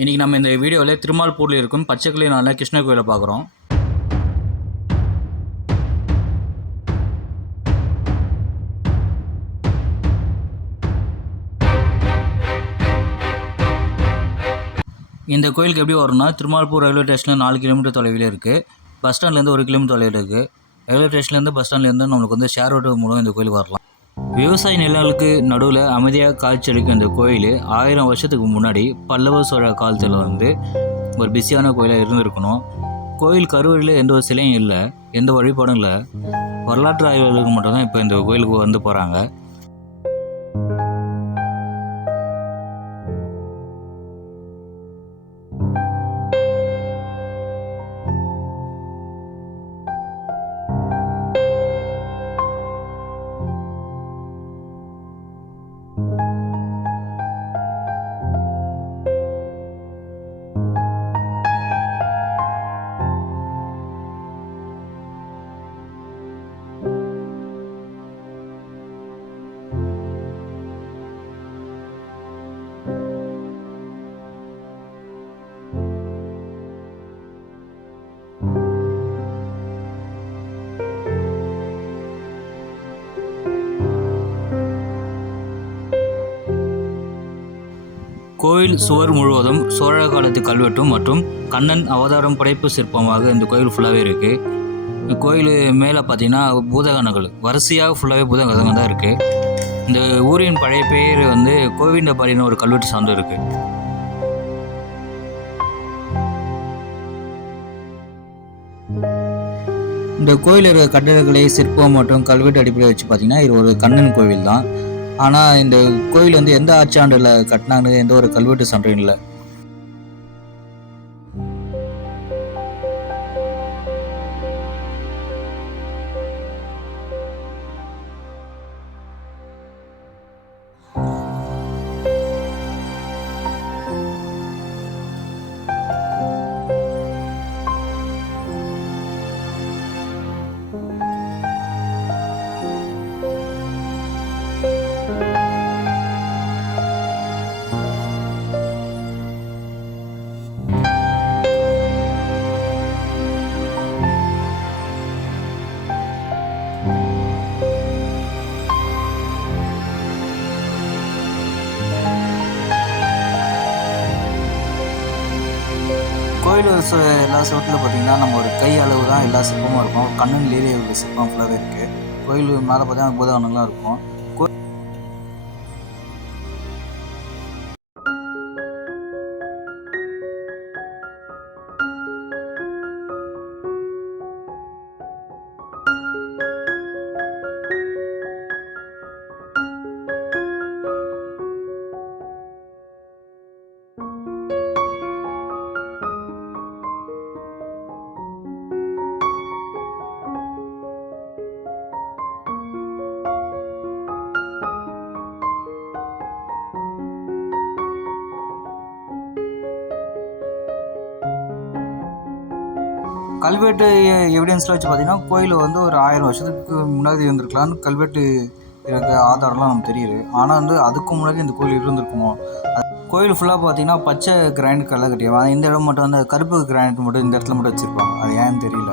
இன்றைக்கி நம்ம இந்த வீடியோவில் திருமால்பூரில் இருக்கும் பச்சைக்கிளினால கிருஷ்ணர் கோயிலை பார்க்குறோம். இந்த கோயிலுக்கு எப்படி வரும்னா, திருமால்பூர் ரயில்வே ஸ்டேஷனில் 4 கிலோமீட்டர் தொலைவில் இருக்குது. பஸ் ஸ்டாண்ட்லேருந்து 1 கிலோமீட்டர் தொலைவில் இருக்குது. ரயில்வே ஸ்டேஷன்லேருந்து பஸ் ஸ்டாண்ட்லேருந்து நம்மளுக்கு வந்து ஷேர் ஆட்டோ மூலம் இந்த கோயிலுக்கு வரலாம். விவசாய நிலங்களுக்கு நடுவில் அமைதியாக காட்சியளிக்கும் இந்த கோயில் 1000 வருஷத்துக்கு முன்னாடி பல்லவ சோழ காலத்தில் வந்து ஒரு பிஸியான கோயிலாக இருந்திருக்கணும். கோயில் கருவறையில் எந்த ஒரு சிலையும் இல்லை, எந்த வழிபாடும் இல்லை. வரலாற்று ஆய்வாளர்களுக்கு மட்டும்தான் இப்போ இந்த கோயிலுக்கு வந்து போகிறாங்க. கோயில் சுவர் முழுவதும் சோழ காலத்து கல்வெட்டும் மற்றும் கண்ணன் அவதாரம் படைப்பு சிற்பமாக இந்த கோயில் ஃபுல்லாகவே இருக்குது. இந்த கோயில் மேலே பார்த்தீங்கன்னா பூதகணங்கள் வரிசையாக ஃபுல்லாகவே பூதகணங்கள் தான் இருக்குது. இந்த ஊரின் பழைய பெயர் வந்து கோவிந்தபாடின்னு ஒரு கல்வெட்டு சார்ந்து இருக்குது. இந்த கோயில் இருக்கிற கட்டடக்கலை சிற்பம் மற்றும் கல்வெட்டு அடிப்படையை வச்சு பார்த்தீங்கன்னா இது ஒரு கண்ணன் கோவில் தான். ஆனால் இந்த கோயில் வந்து எந்த ஆட்சியாண்டில் கட்டினாங்க, எந்த ஒரு கல்வெட்டு சான்றும் இல்லை. கோயில் எல்லா சிவத்தில் பார்த்தீங்கன்னா நம்ம ஒரு கை அளவு தான் எல்லா சிற்பமும் இருக்கும். கண்ணன் லேரிய சிற்பம் ஃபுல்லாகவே இருக்குது. கோயில் மேலே பார்த்தீங்கன்னா பூதகணங்கள்லாம் இருக்கும். கல்வெட்டு எவிடன்ஸில் வச்சு பார்த்தீங்கன்னா கோயில் வந்து ஒரு 1000 வருஷத்துக்கு முன்னாடி இருந்திருக்கலான்னு கல்வெட்டு இருக்க ஆதாரம்லாம் நமக்கு தெரியுது. ஆனால் வந்து அதுக்கு முன்னாடி இந்த கோயில் இருந்திருக்கணும். கோயில் ஃபுல்லாக பார்த்தீங்கன்னா பச்சை கிரானைட் கல்லை கட்டிடுவாங்க. இந்த இடம் மட்டும் வந்து கருப்பு கிரானைட் மட்டும் இந்த இடத்துல மட்டும் வச்சுருப்பாங்க. அது ஏன்னு தெரியல.